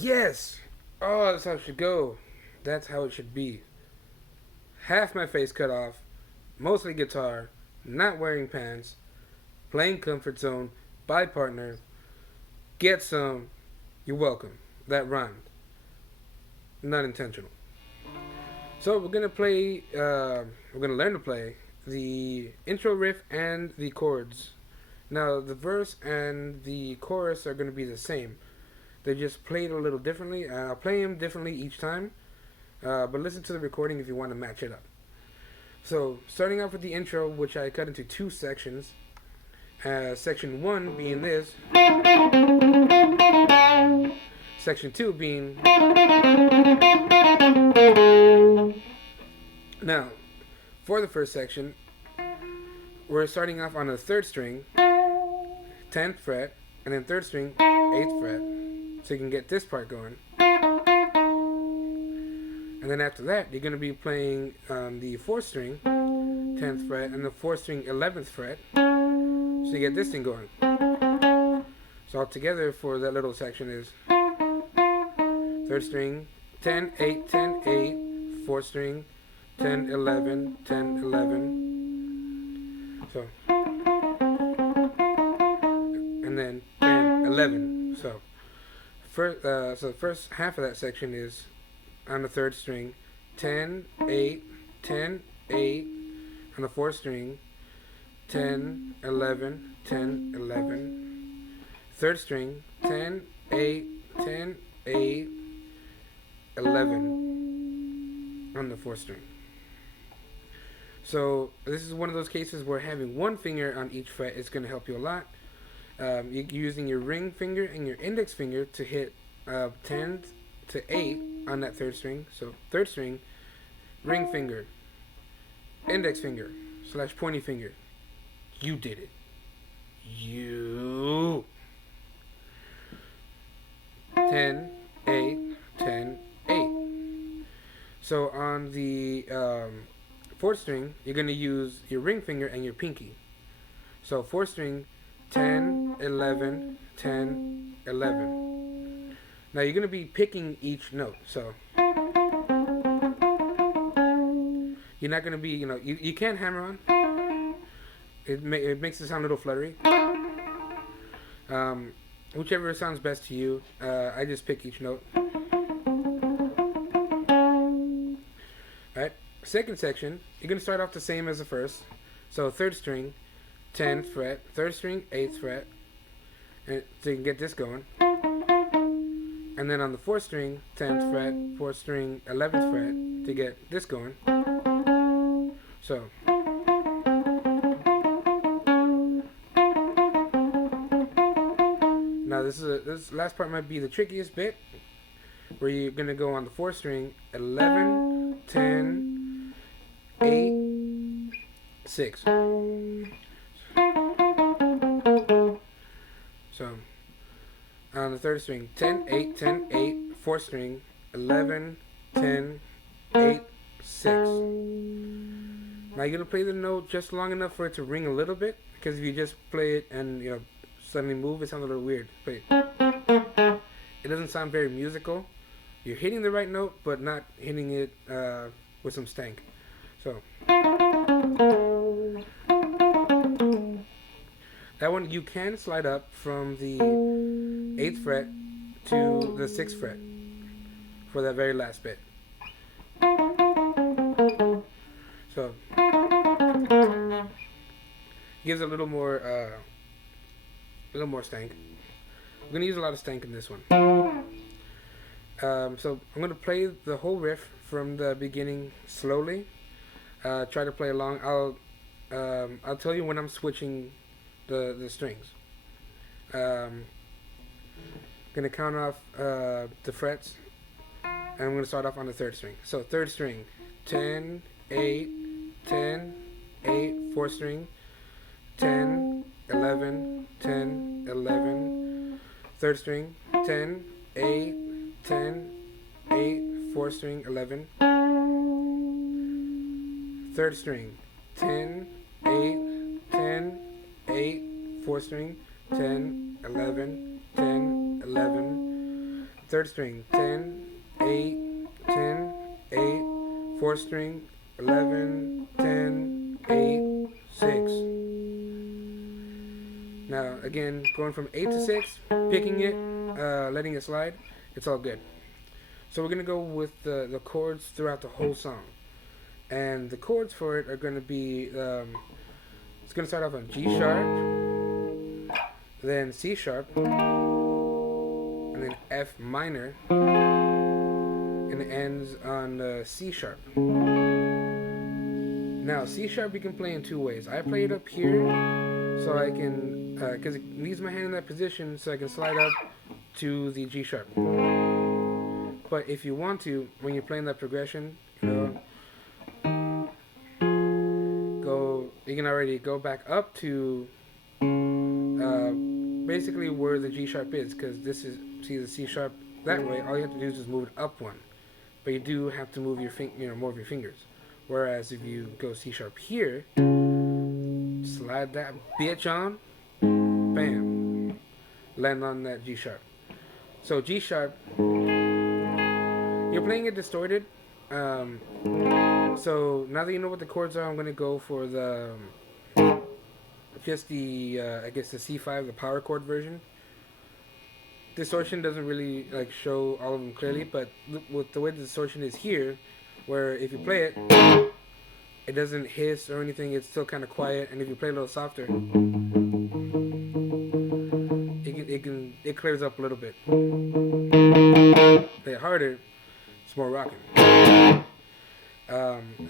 Yes! Oh, that's how it should go. That's how it should be. Half my face cut off, mostly guitar, not wearing pants, playing Comfort Zone, by partner, get some, you're welcome. That rhymed. Not intentional. So we're gonna learn to play the intro riff and the chords. Now the verse and the chorus are gonna be the same. They just played a little differently. I'll play them differently each time, but listen to the recording if you want to match it up. So starting off with the intro, which I cut into two sections. Section 1 being this. Section 2 being. Now, for the first section, we're starting off on the 3rd string, 10th fret, and then 3rd string, 8th fret. So you can get this part going. And then after that, you're going to be playing the 4th string, 10th fret, and the 4th string, 11th fret. So you get this thing going. So all together for that little section is 3rd string, 10, 8, 10, 8, 4th string, 10, 11, 10, 11. So, and then 10, 11. So, the first half of that section is on the 3rd string, 10, 8, 10, 8, on the 4th string, 10, 11, 10, 11. 3rd string, 10, 8, 10, 8, 11 on the 4th string. So this is one of those cases where having one finger on each fret is going to help you a lot. You're using your ring finger and your index finger to hit 10 to 8 on that 3rd string. So 3rd string, ring finger, index finger / pointy finger. You did it. You. 10, 8, 10, 8. So on the 4th string, you're going to use your ring finger and your pinky. So 4th string, 10, 11, 10, 11. Now you're going to be picking each note. So you're not going to be, you can't hammer on. It makes it sound a little fluttery. Whichever sounds best to you. I just pick each note. Alright, second section, you're going to start off the same as the first. So 3rd string, 10th fret, 3rd string, 8th fret. And so you can get this going. And then on the 4th string, 10th fret, 4th string, 11th fret to get this going. So. Now this last part might be the trickiest bit, where you're going to go on the 4th string, 11, 10, 8, 6. So, on the 3rd string, 10, 8, 10, 8, 4th string, 11, 10, 8, 6. Now you're going to play the note just long enough for it to ring a little bit, because if you just play it and, suddenly move, it sounds a little weird. It doesn't sound very musical. You're hitting the right note, but not hitting it with some stank. So that one you can slide up from the 8th fret to the 6th fret for that very last bit. So gives a little more stank. I'm going to use a lot of stank in this one. So I'm going to play the whole riff from the beginning slowly. Try to play along. I'll tell you when I'm switching the strings. Gonna count off the frets, and I'm gonna start off on the third string. So third string, 10, 8, 10, 8, fourth string, 10, 11, 10, 11, third string, 10, 8, 10, 8, fourth string, 11, third string, 10, 8, 10, 8, fourth string, 10, 11, 10, 11, third string, 10, 8, 10, 8, fourth string, 11, 10, 8, 6. Now, again, going from 8 to 6, picking it, letting it slide, it's all good. So we're going to go with the chords throughout the whole song. And the chords for it are going to be, it's going to start off on G sharp, then C sharp, and then F minor, and it ends on C sharp. Now, C sharp you can play in two ways. I play it up here, so I can, because it leaves my hand in that position, so I can slide up to the G sharp. But if you want to, when you're playing that progression, you can already go back up to basically where the G sharp is, because this is, see the C sharp that way. All you have to do is just move it up one, but you do have to move your more of your fingers. Whereas if you go C sharp here, slide that bitch on, bam, land on that G sharp. So G sharp, you're playing it distorted. So now that you know what the chords are, I'm going to go for the just the I guess the C5, the power chord version. Distortion doesn't really like show all of them clearly, but with the way the distortion is here, where if you play it, it doesn't hiss or anything. It's still kind of quiet, and if you play a little softer, it clears up a little bit. Play it harder, it's more rocking.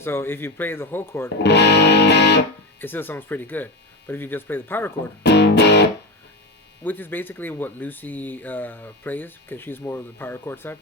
So if you play the whole chord, it still sounds pretty good. But if you just play the power chord, which is basically what Lucy plays, because she's more of the power chord type,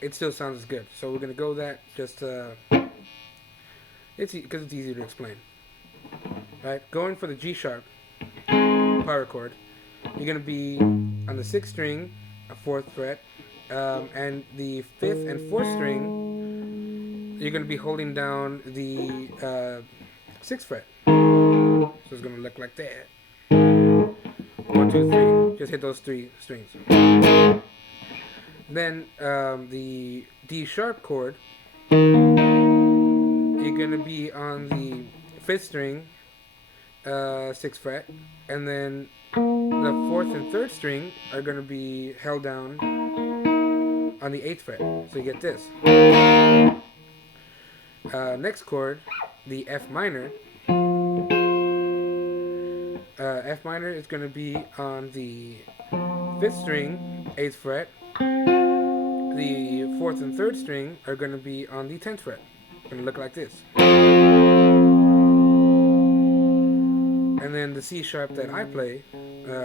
it still sounds good. So we're gonna go that just it's because it's easier to explain. Right, going for the G sharp power chord, you're gonna be on the 6th string, a 4th fret, and the 5th and 4th string, you're going to be holding down the 6th fret. So it's going to look like that. 1, 2, 3. Just hit those 3 strings. Then the D sharp chord, you're going to be on the 5th string, 6th fret, and then the 4th and 3rd string are going to be held down on the 8th fret. So you get this. Next chord, the F minor. F minor is going to be on the 5th string, 8th fret. The 4th and 3rd string are going to be on the 10th fret. It's going to look like this. And then the C sharp that I play,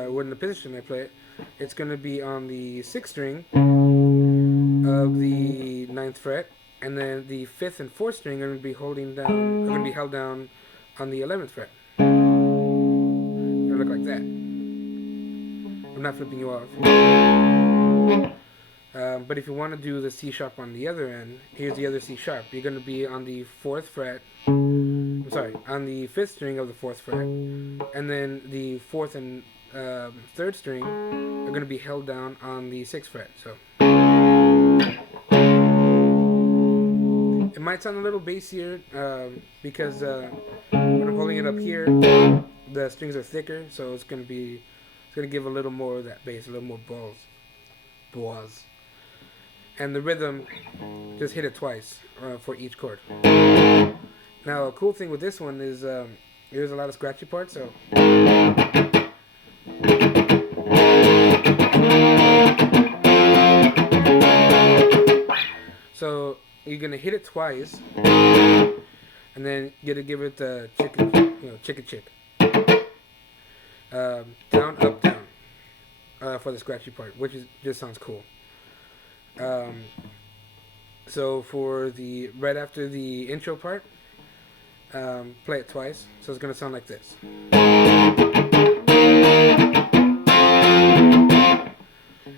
when the position I play it, it's going to be on the 6th string of the 9th fret, and then the 5th and 4th string are going to be held down on the 11th fret. It's going to look like that. I'm not flipping you off. But if you want to do the C sharp on the other end, here's the other C sharp. You're going to be on the 4th fret. On the 5th string of the 4th fret, and then the 4th and 3rd string are going to be held down on the 6th fret. So it might sound a little bassier because when I'm holding it up here, the strings are thicker, so it's going to give a little more of that bass, a little more balls. And the rhythm, just hit it twice for each chord. Now, a cool thing with this one is there's a lot of scratchy parts, so you're gonna hit it twice, and then you gotta give it the chicken chick. down, up, down for the scratchy part, which just sounds cool. Um, so for the right after the intro part, play it twice. So it's gonna sound like this.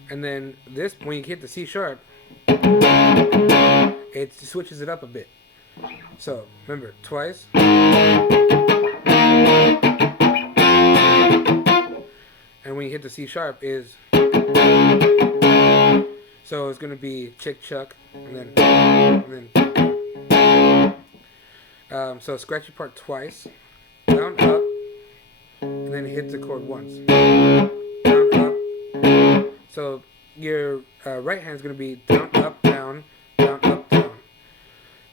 And then this, when you hit the C sharp, it switches it up a bit. So remember, twice. And when you hit the C sharp is, so it's gonna be chick chuck, and then so scratchy part twice, down up, and then hit the chord once, down up. So your right hand is gonna be down up down, down up down,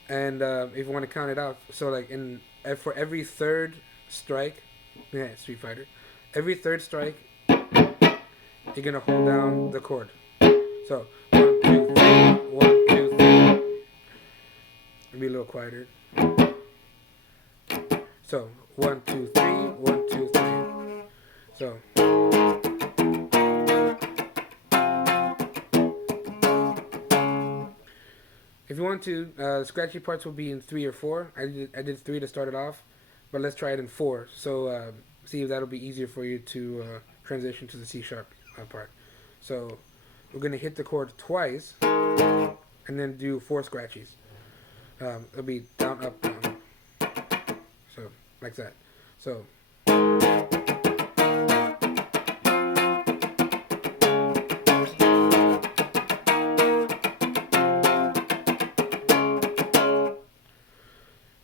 and if you want to count it out, so like for every third strike, yeah, Street Fighter, every third strike, you're gonna hold down the chord. So 1, 2, 3, 1, 2, 3. It'll be a little quieter. So 1, 2, 3, 1, 2, 3. So if you want to, scratchy parts will be in 3 or 4. I did 3 to start it off, but let's try it in 4. So see if that'll be easier for you to transition to the C sharp part. So we're gonna hit the chord twice, and then do 4 scratchies. It'll be down, up, down. So like that. So.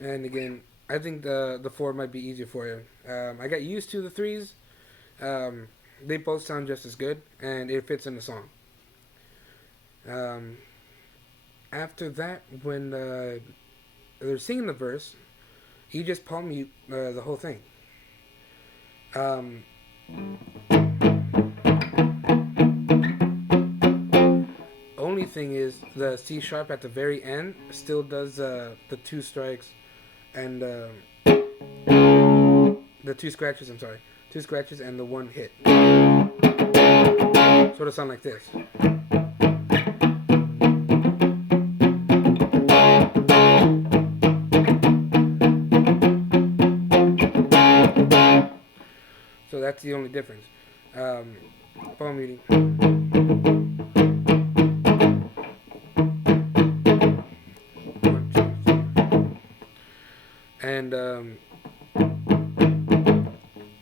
And again, I think the 4 might be easier for you. I got used to the 3s. They both sound just as good, and it fits in the song. After that, when they're singing the verse, you just palm mute the whole thing. Only thing is, the C sharp at the very end still does the 2 strikes and the 2 scratches. I'm sorry, 2 scratches and the 1 hit. So it'll sound like this. So that's the only difference. Palm muting. And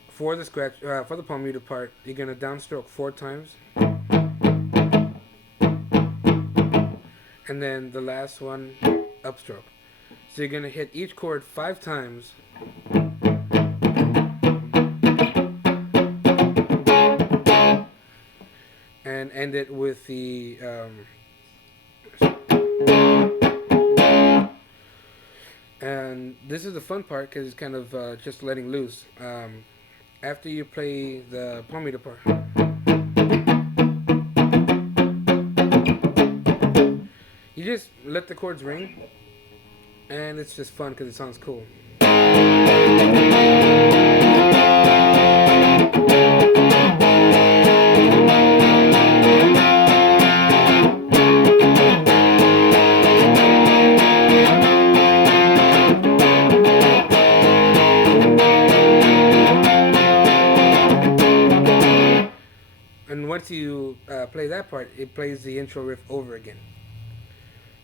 for the scratch, for the palm muted part, you're gonna downstroke 4 times, and then the last one upstroke. So you're gonna hit each chord 5 times, and end it with the and this is the fun part because it's kind of just letting loose. After you play the palm muted part, you just let the chords ring, and it's just fun because it sounds cool. And once you play that part, it plays the intro riff over again.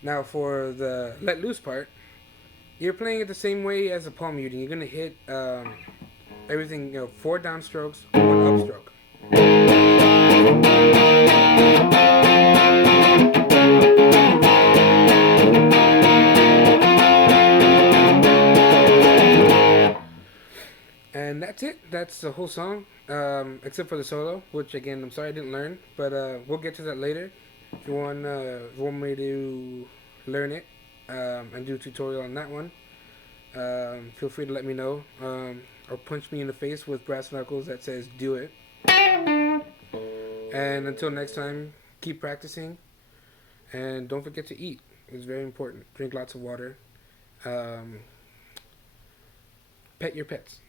Now for the let loose part, you're playing it the same way as a palm muting. You're gonna hit everything, 4 downstrokes, 1 upstroke. And that's it. That's the whole song, except for the solo, which again, I'm sorry I didn't learn, but we'll get to that later. If you want me to learn it and do a tutorial on that one, feel free to let me know, or punch me in the face with brass knuckles that says "do it." And until next time, keep practicing, and don't forget to eat. It's very important. Drink lots of water. Pet your pets.